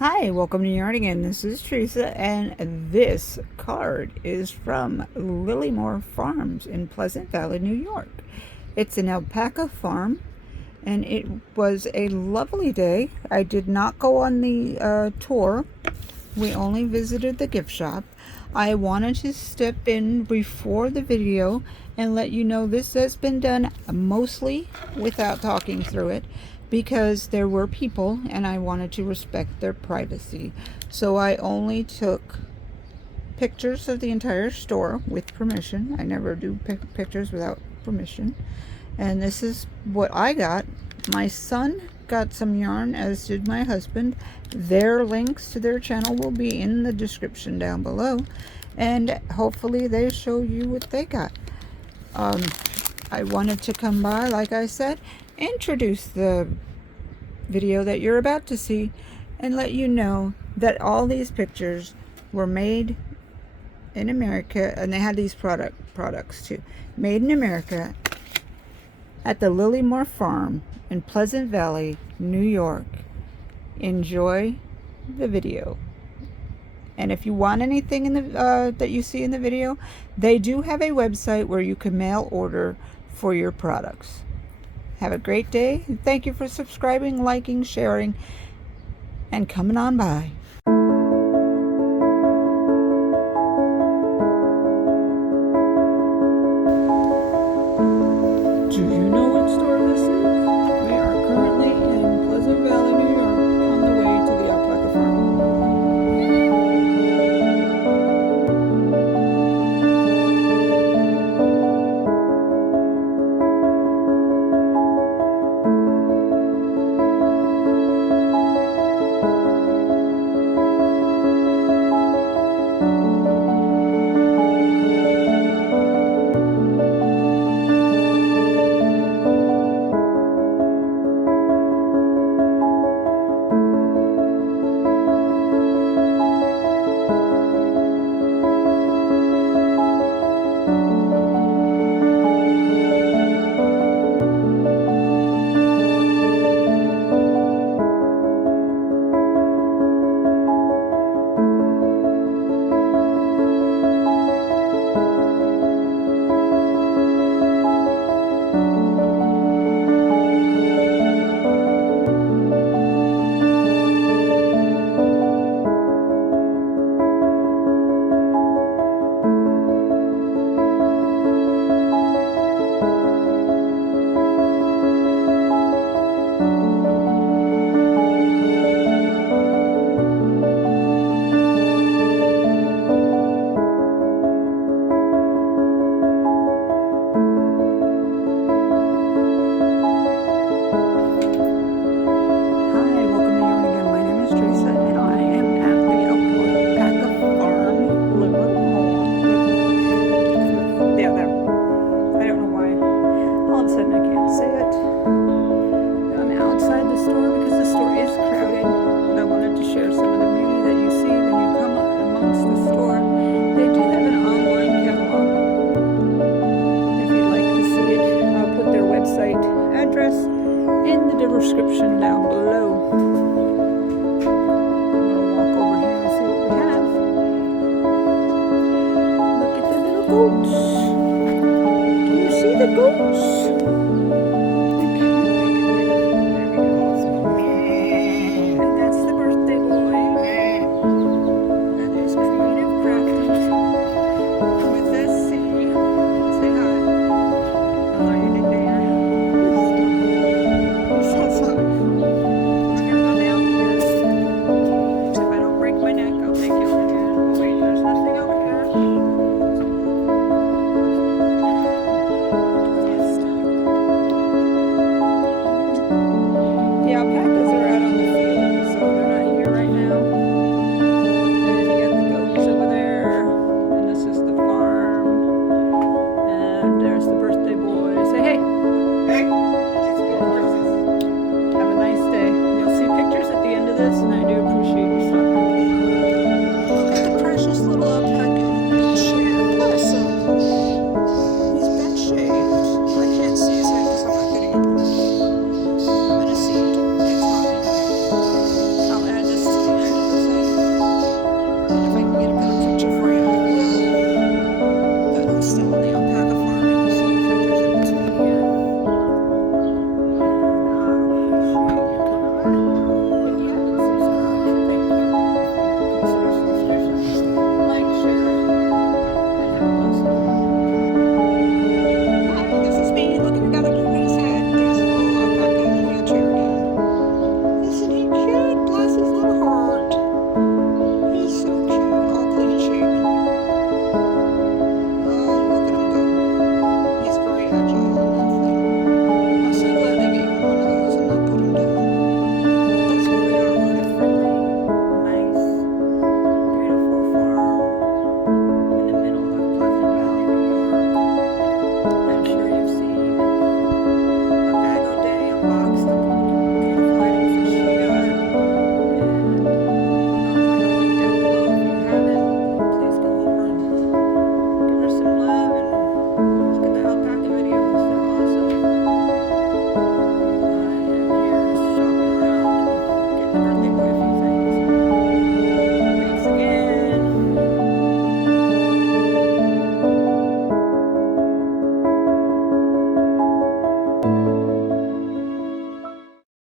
Hi, welcome to Yard Again. This is Teresa, and this card is from Lilymore Farms in Pleasant Valley, New York. It's an alpaca farm, and it was a lovely day. I did not go on the tour. We only visited the gift shop. I wanted to step in before the video and let you know this has been done mostly without talking through it, because there were people and I wanted to respect their privacy. So I only took pictures of the entire store with permission. I never do pictures without permission. And this is what I got. My son got some yarn, as did my husband. Their links to their channel will be in the description down below, and hopefully they show you what they got. I wanted to come by, like I said, introduce the video that you're about to see, and let you know that all these pictures were made in America, and they had these products too, made in America at the Lilymore Farm in Pleasant Valley, New York. Enjoy the video. And if you want anything in the that you see in the video, they do have a website where you can mail order for your products. Have a great day, and thank you for subscribing, liking, sharing, and coming on by. Do you know what store this is? We are currently in Pleasant Valley, New York, on the way to the Alpaca Farm. Address in the description down below. I'm gonna walk over here and see what we have. Look at the little goats. Do you see the goats? And that's the birthday boy. That is creative crafting with SC. Say hi. Hello, you did there. And I do appreciate